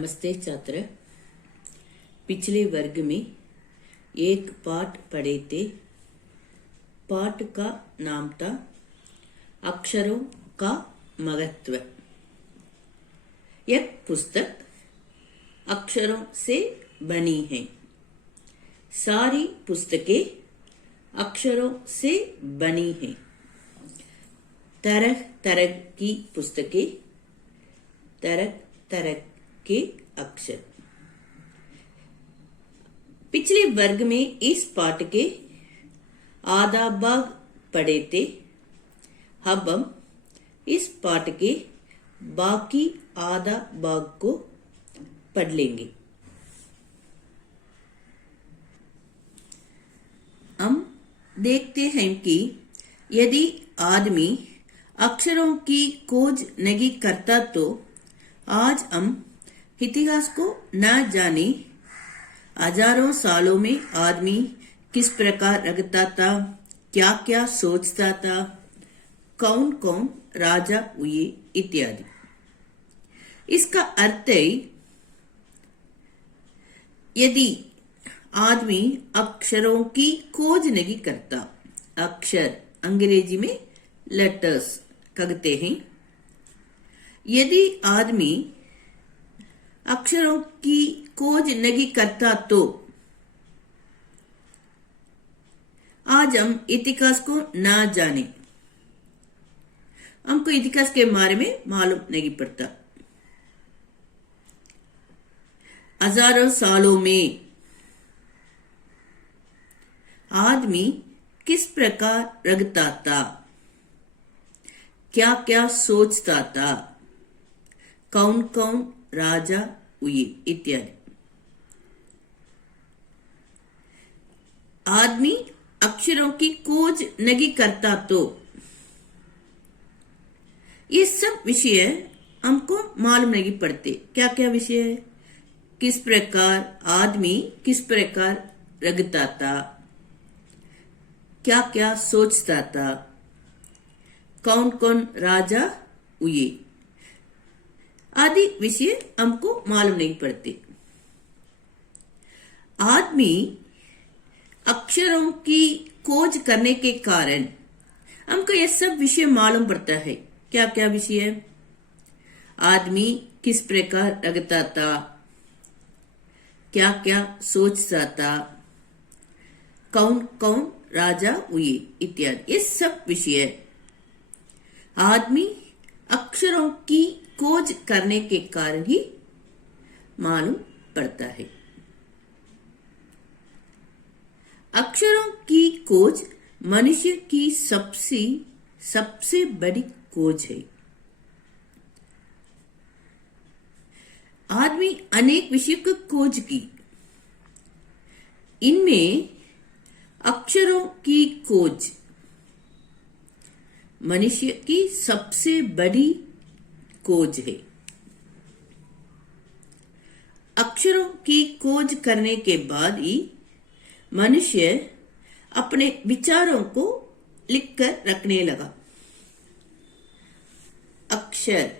नमस्ते छात्र। पिछले वर्ग में एक पाठ पढ़े थे। पाठ का नाम था अक्षरों का महत्व। यह पुस्तक अक्षरों से बनी है। सारी पुस्तकें अक्षरों से बनी हैं। तरह तरह की पुस्तकें, तरह तरह के अक्षर। पिछले वर्ग में इस पाठ के आधा भाग पढ़े थे। अब हम इस पाठ के बाकी आधा भाग को पढ़ लेंगे। हम देखते हैं कि यदि आदमी अक्षरों की खोज नहीं करता तो आज हम इतिहास को न जाने हजारों सालों में आदमी किस प्रकार रखता था, क्या क्या सोचता था, कौन कौन राजा हुए इत्यादि। इसका अर्थ है यदि आदमी अक्षरों की खोज नहीं करता, अक्षर अंग्रेजी में लेटर्स कहते हैं, यदि आदमी अक्षरों की खोज नहीं करता तो आज हम इतिहास को ना जाने, हमको इतिहास के बारे में मालूम नहीं पड़ता। हजारों सालों में आदमी किस प्रकार रखता था, क्या क्या सोचता था, कौन कौन राजा हुए इत्यादि। आदमी अक्षरों की खोज नहीं करता तो ये सब विषय हमको मालूम नहीं पड़ते। क्या क्या विषय है, किस प्रकार आदमी किस प्रकार रखता था, क्या क्या सोचता था, कौन कौन राजा हुए आदि विषय हमको मालूम नहीं पड़ते। आदमी अक्षरों की खोज करने के कारण हमको यह सब विषय मालूम पड़ता है। क्या क्या विषय है, आदमी किस प्रकार रखता था, क्या क्या सोचता था, कौन कौन राजा हुए इत्यादि। ये सब विषय आदमी अक्षरों की खोज करने के कारण ही मालूम पड़ता है। अक्षरों की खोज मनुष्य की सबसे बड़ी खोज है। आदमी अनेक विषयों की खोज की, इनमें अक्षरों की खोज मनुष्य की सबसे बड़ी खोज है। अक्षरों की खोज करने के बाद ही मनुष्य अपने विचारों को लिखकर रखने लगा। अक्षर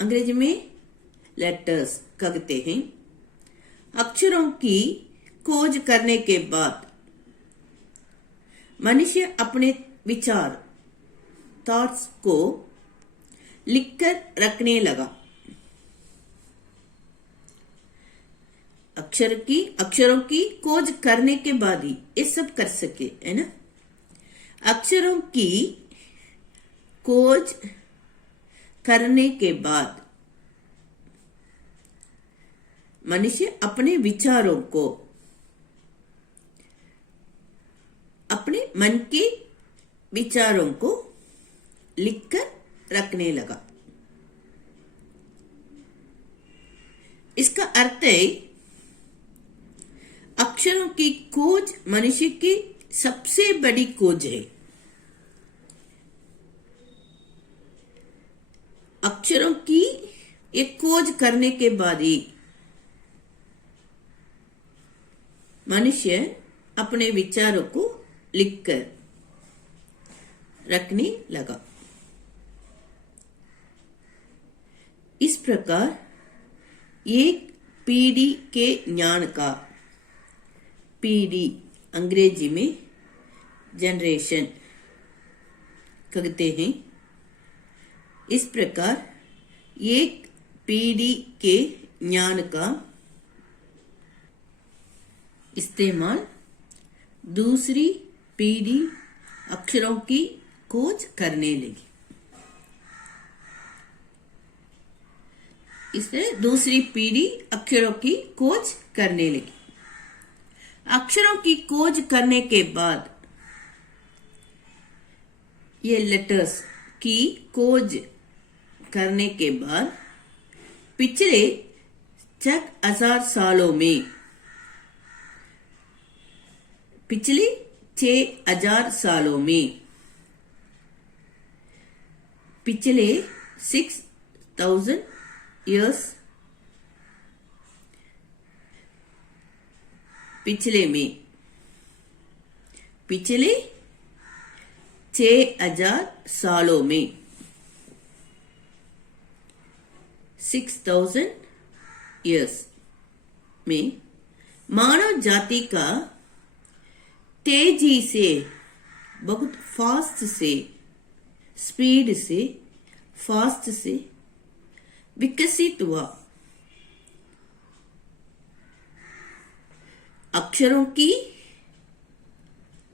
अंग्रेजी में लेटर्स कहते हैं। अक्षरों की खोज करने के बाद मनुष्य अपने विचार थॉट्स को लिखकर रखने लगा। अक्षरों की खोज करने के बाद ही ये सब कर सके, है ना। अक्षरों की खोज करने के बाद मनुष्य अपने विचारों को, अपने मन के विचारों को लिखकर रखने लगा। इसका अर्थ है अक्षरों की खोज मनुष्य की सबसे बड़ी खोज है। अक्षरों की एक खोज करने के बाद ही मनुष्य अपने विचारों को लिखकर रखने लगा। इस प्रकार एक पीढ़ी के ज्ञान का, पीढ़ी अंग्रेजी में जनरेशन कहते हैं। इस प्रकार एक पीढ़ी के ज्ञान का इस्तेमाल दूसरी पीढ़ी अक्षरों की खोज करने लगी। इससे दूसरी पीढ़ी अक्षरों की खोज करने लगी। अक्षरों की खोज करने के बाद ये लेटर्स की खोज करने के बाद पिछले 6,000 सालों में, पिछले 6,000 सालों में, पिछले 6,000 years, पिछले में, पिछले 6,000 सालों में, 6,000 years में मानव जाति का तेजी से, बहुत फास्ट से, स्पीड से, फास्ट से विकसित हुआ। अक्षरों की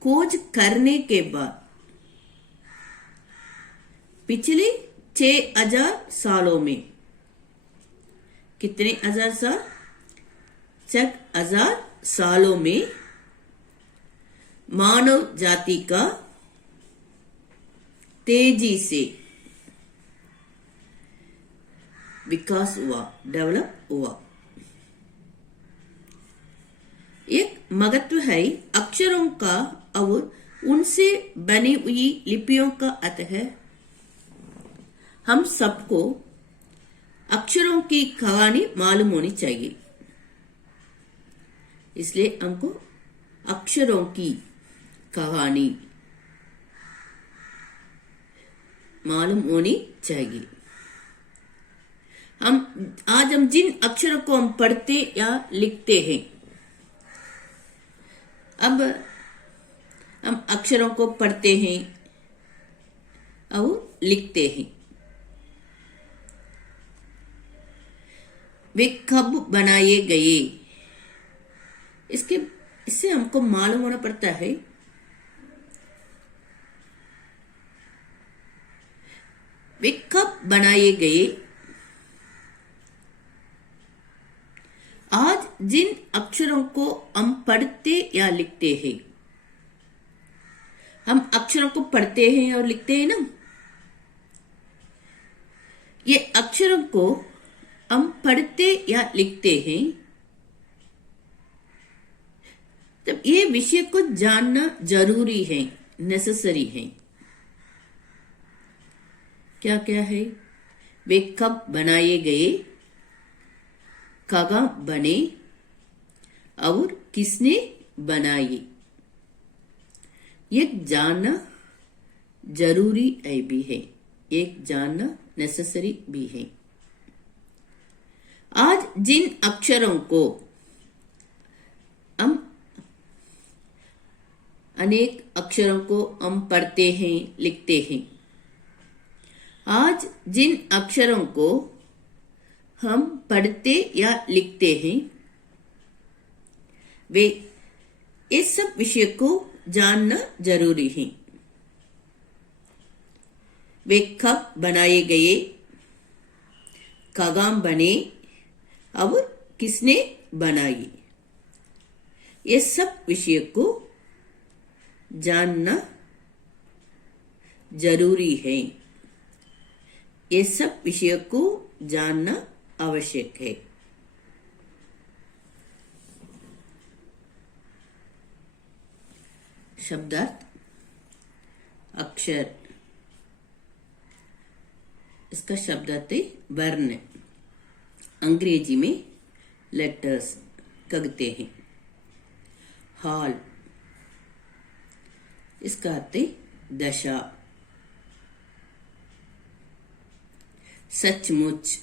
खोज करने के बाद पिछले 6,000 सालों में, कितने हजार साल? 6,000 सालों में मानव जाति का तेजी से विकास हुआ, डेवलप हुआ। एक महत्व है अक्षरों का और उनसे बनी हुई लिपियों का। अतः हम सबको अक्षरों की कहानी मालूम होनी चाहिए। इसलिए हमको अक्षरों की कहानी मालूम होनी चाहिए। आज हम जिन अक्षरों को हम पढ़ते या लिखते हैं, अब हम अक्षरों को पढ़ते हैं और लिखते हैं। वे कब बनाए गए, इससे हमको मालूम होना पड़ता है। वे कब बनाए गए। आज जिन अक्षरों को हम पढ़ते या लिखते हैं, हम अक्षरों को पढ़ते हैं और लिखते हैं ना, ये अक्षरों को हम पढ़ते या लिखते हैं, तब ये विषय को जानना जरूरी है, नेसेसरी है। क्या क्या है? वे कब बनाए गए, कहाँ बने और किसने बनाए, ये जानना जरूरी है भी है, एक जानना नेसेसरी भी है। आज जिन अक्षरों को हम, अनेक अक्षरों को हम पढ़ते हैं, लिखते हैं, आज जिन अक्षरों को हम पढ़ते या लिखते हैं, वे इस सब विषय को जानना जरूरी है। वे कब बनाए गए, कहाँ बने और किसने बनाए, ये सब विषय को जानना जरूरी है। ये सब विषय को जानना आवश्यक है। शब्दार्थ, अक्षर, इसका शब्दार्थ है वर्ण, अंग्रेजी में लेटर्स कहते हैं। हाल, इसका अर्थ है दशा, सचमुच,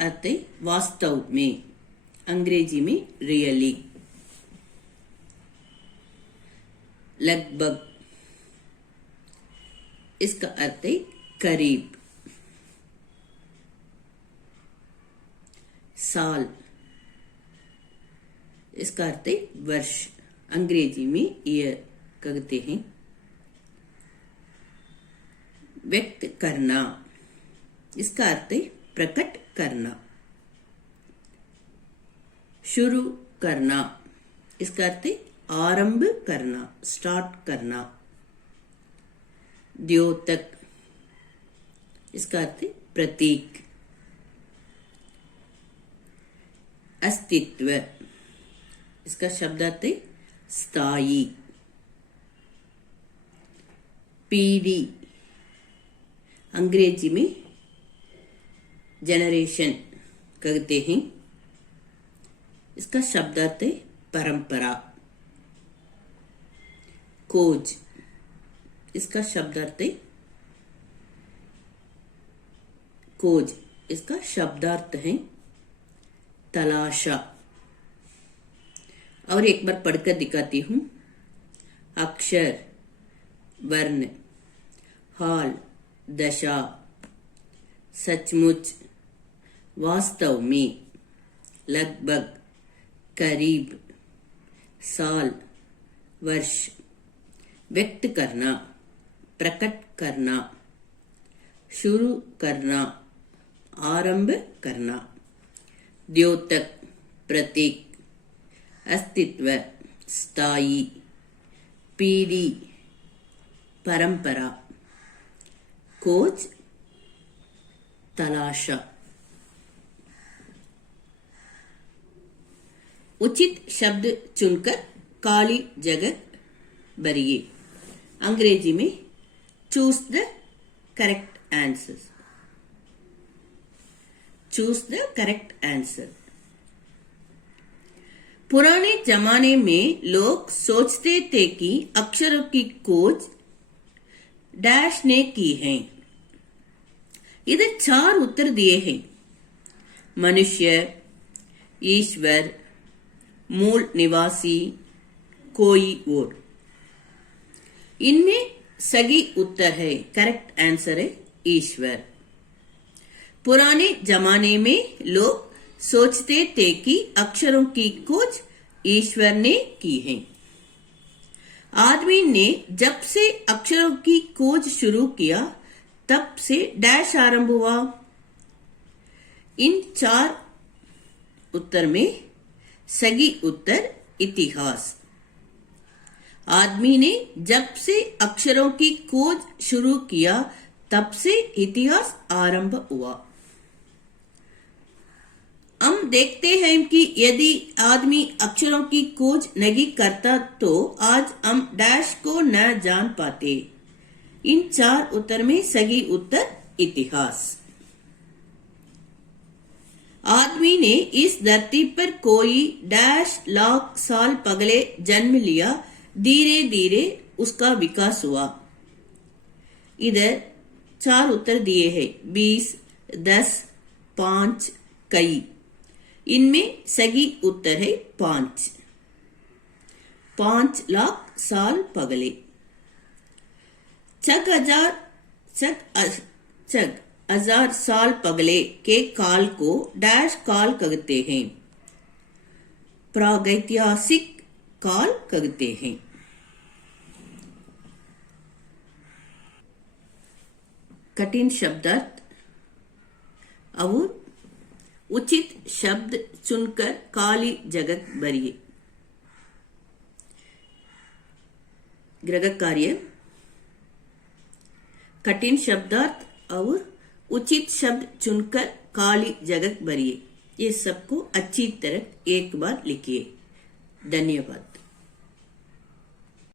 अर्थ है वास्तव में, अंग्रेजी में रियली। लगभग, इसका अर्थ है करीब। साल, इसका अर्थ है वर्ष, अंग्रेजी में ईयर कहते हैं। व्यक्त करना, इसका अर्थ है प्रकट करना। शुरू करना, इसका अर्थ है आरंभ करना, स्टार्ट करना। द्योतक, इसका अर्थ है प्रतीक। अस्तित्व, इसका शब्द अर्थ है स्थायी। पीढ़ी, अंग्रेजी में जनरेशन कहते हैं। इसका शब्द अर्थ है परंपरा। खोज, इसका शब्द अर्थ है खोज, इसका शब्दार्थ है तलाशा। और एक बार पढ़कर दिखाती हूं। अक्षर, वर्ण, हाल, दशा, सचमुच, वास्तव में, लगभग, करीब, साल, वर्ष। व्यक्त करना, प्रकट करना, शुरू करना, आरंभ करना। द्योतक, प्रतीक। अस्तित्व, स्थायी। पीढ़ी, परंपरा। खोज, तलाशा। उचित शब्द चुनकर काली जगह भरिए। अंग्रेजी में choose the correct answer. Choose the correct answer. पुराने जमाने में लोग सोचते थे कि अक्षरों की खोज डैश ने की है। इधर 4 उत्तर दिए हैं। मनुष्य, ईश्वर, मूल निवासी, कोई और। इनमें सही उत्तर है, करेक्ट आंसर है ईश्वर। पुराने जमाने में लोग सोचते थे कि अक्षरों की खोज ईश्वर ने की है। आदमी ने जब से अक्षरों की खोज शुरू किया तब से डैश आरंभ हुआ। इन 4 उत्तर में सही उत्तर इतिहास। आदमी ने जब से अक्षरों की खोज शुरू किया तब से इतिहास आरंभ हुआ। हम देखते हैं कि यदि आदमी अक्षरों की खोज नहीं करता तो आज हम डैश को न जान पाते। इन 4 उत्तर में सही उत्तर इतिहास। आदमी ने इस धरती पर कोई डैश लाख साल पहले जन्म लिया, धीरे धीरे उसका विकास हुआ। इधर 4 उत्तर दिए हैं, 20, 10, 5, कई। इनमें सही उत्तर है 5। 5 लाख साल पहले। छह हजार साल पहले के काल को डैश काल कहते हैं, प्रागैतिहासिक काल कहते हैं। कठिन शब्दार्थ और उचित शब्द चुनकर काली जगह भरिए। गृह कार्य। कठिन शब्दार्थ और उचित शब्द चुनकर काली जगह भरिए। ये सबको अच्छी तरह एक बार लिखिए। धन्यवाद।